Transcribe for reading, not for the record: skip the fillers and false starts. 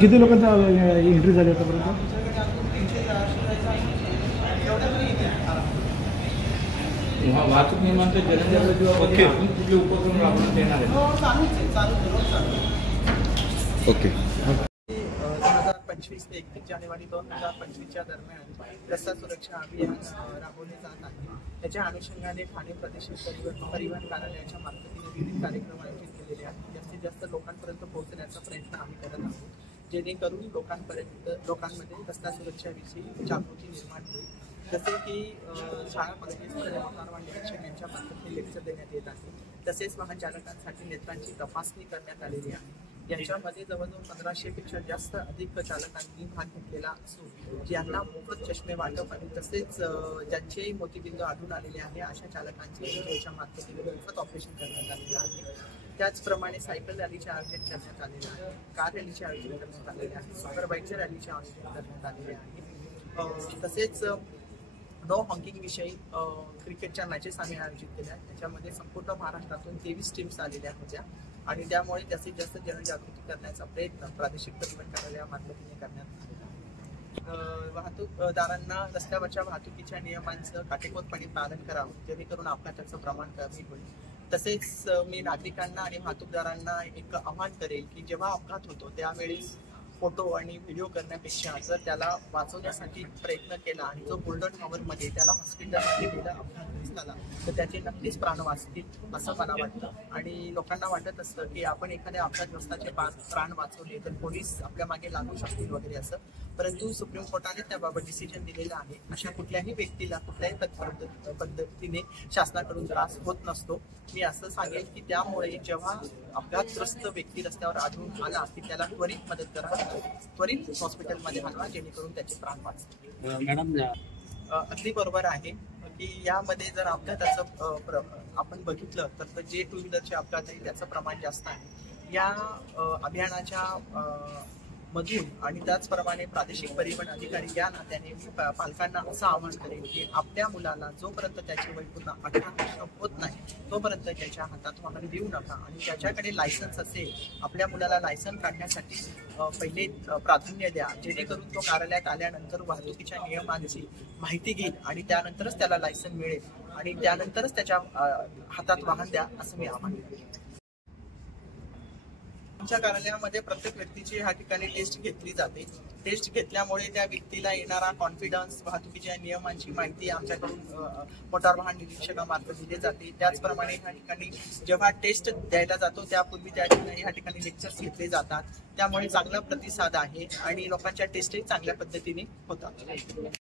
किती लोकांचा एंट्री झाली आतापर्यंत? वाहतूक नियमांचं जनजागृती कुठले उपक्रम राबवण्यात येणार आहेत? ओके. 2025 ते 31 जानेवारी 2025 दरम्यान रस्ता सुरक्षा अभियान राबवले जात आहे. त्याच्या अनुषंगाने ठाणे प्रादेशिक परिवहन कार्यालयाच्या मार्फतीने विविध कार्यक्रम आयोजित केलेले आहेत. जास्तीत जास्त लोकांपर्यंत पोहोचण्याचा प्रयत्न आम्ही करत आहोत, जेणेकरून लोकांमध्ये रस्ता सुरक्षेविषयी जागृती निर्माण होईल. जसे की शाळा कॉलेजेसमध्ये मोटार वाहन निरीक्षक यांच्या मार्फत लेक्चर देण्यात येत आहे. तसेच वाहन चालकांसाठी नेत्रांची तपासणी करण्यात आलेली आहे. याच्यामध्ये जवळजवळ 1500पेक्षा जास्त अधिक चालकांनी भाग घेतलेला असून ज्यांना मोफत चष्मे वाटप आणि तसेच ज्यांचे मोतीबिंदू आढळून आलेले आहे अशा चालकांचे याच्या मार्फतीने मोफत ऑपरेशन करण्यात आलेलं आहे. त्याचप्रमाणे सायकल रॅलीचे आयोजन करण्यात आलेले आहे, कार रॅलीचे आयोजन करण्यात आलेले आहे, सुपर बाईकच्या रॅलीचे आयोजन करण्यात आलेले आहे. तसेच नो हॉकिंग विषयी क्रिकेटच्या मॅचेस आम्ही आयोजित केल्या. त्याच्यामध्ये संपूर्ण महाराष्ट्रातून 23 टीम्स आलेल्या होत्या आणि त्यामुळे जास्तीत जास्त जनजागृती करण्याचा प्रयत्न प्रादेशिक परिवहन कार्यालयामार्फतीने करण्यात आला. वाहतूकदारांना रस्त्यावरच्या वाहतुकीच्या नियमांचं काटेकोरपणे पालन करावं, जेणेकरून अपघाताचं प्रमाण कमी होईल. तसेच मी नागरिकांना आणि वाहतूकदारांना एक आवाहन करेल की जेव्हा अपघात होतो त्यावेळेस फोटो आणि व्हिडिओ करण्यापेक्षा जर त्याला वाचवण्यासाठी प्रयत्न केला आणि जो गोल्डन हॉवरमध्ये त्याला हॉस्पिटलमध्ये गेला अपघात झाला तर त्याचे नक्कीच प्राण वाचतील असं मला वाटतं. आणि लोकांना वाटत असतं की आपण एखाद्या अपघातग्रस्ताचे प्राण वाचवले तर पोलीस आपल्या मागे लागू शकतील वगैरे असं, परंतु सुप्रीम कोर्टाने त्याबाबत डिसिजन दिलेलं आहे. अशा कुठल्याही व्यक्तीला कुठल्याही पद्धतीने शासनाकडून त्रास होत नसतो. मी असं सांगेल की त्यामुळे जेव्हा अपघातग्रस्त व्यक्ती रस्त्यावर आढळून आला की त्याला त्वरित मदत करा, त्वरित हॉस्पिटलमध्ये हलवा, जेणेकरून त्याचे प्राण वाचतील. मॅडम अगदी बरोबर आहे की यामध्ये जर अपघाताचं आपण बघितलं तर जे टू व्हीलरचे अपघात आहे त्याचं प्रमाण जास्त आहे. या अभियानाच्या मधून आणि त्याचप्रमाणे प्रादेशिक परिवहन अधिकारी या नात्याने मी पालकांना असं आवाहन करेन की आपल्या मुलाला जोपर्यंत त्याचे वय पूर्ण 18 वर्ष होत नाही तोपर्यंत त्याच्या हातात वाहन देऊ नका. आणि ज्याच्याकडे लायसन्स असेल आपल्या मुलाला लायसन्स काढण्यासाठी पहिले प्राधान्य द्या, जेणेकरून तो कार्यालयात आल्यानंतर वाहतुकीच्या नियमांची माहिती घेईल आणि त्यानंतरच त्याला लायसन्स मिळेल आणि त्यानंतरच त्याच्या हातात वाहन द्या असं मी आवाहन करेन. आमच्या कार्यालयामध्ये प्रत्येक व्यक्तीची ह्या ठिकाणी टेस्ट घेतली जाते. टेस्ट घेतल्यामुळे त्या व्यक्तीला येणारा कॉन्फिडन्स, वाहतुकीच्या नियमांची माहिती आमच्याकडून मोटार वाहन निरीक्षकामार्फत दिली जाते. त्याचप्रमाणे ह्या ठिकाणी जेव्हा टेस्ट द्यायला जातो त्यापूर्वी त्या ठिकाणी ह्या ठिकाणी लेक्चर्स घेतले जातात. त्यामुळे चांगला प्रतिसाद आहे आणि लोकांच्या टेस्टही चांगल्या पद्धतीने होतात.